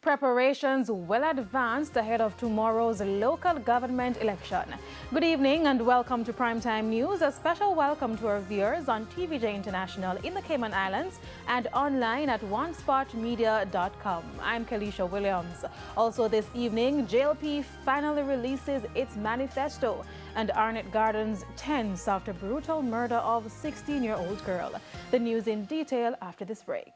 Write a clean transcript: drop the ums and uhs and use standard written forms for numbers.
Preparations well advanced ahead of tomorrow's local government election. Good evening and welcome to Primetime News. A special welcome to our viewers on TVJ International in the Cayman Islands and online at onespotmedia.com. I'm Kalisha Williams. Also this evening, JLP finally releases its manifesto and Arnett Gardens tense after brutal murder of a 16-year-old girl. The news in detail after this break.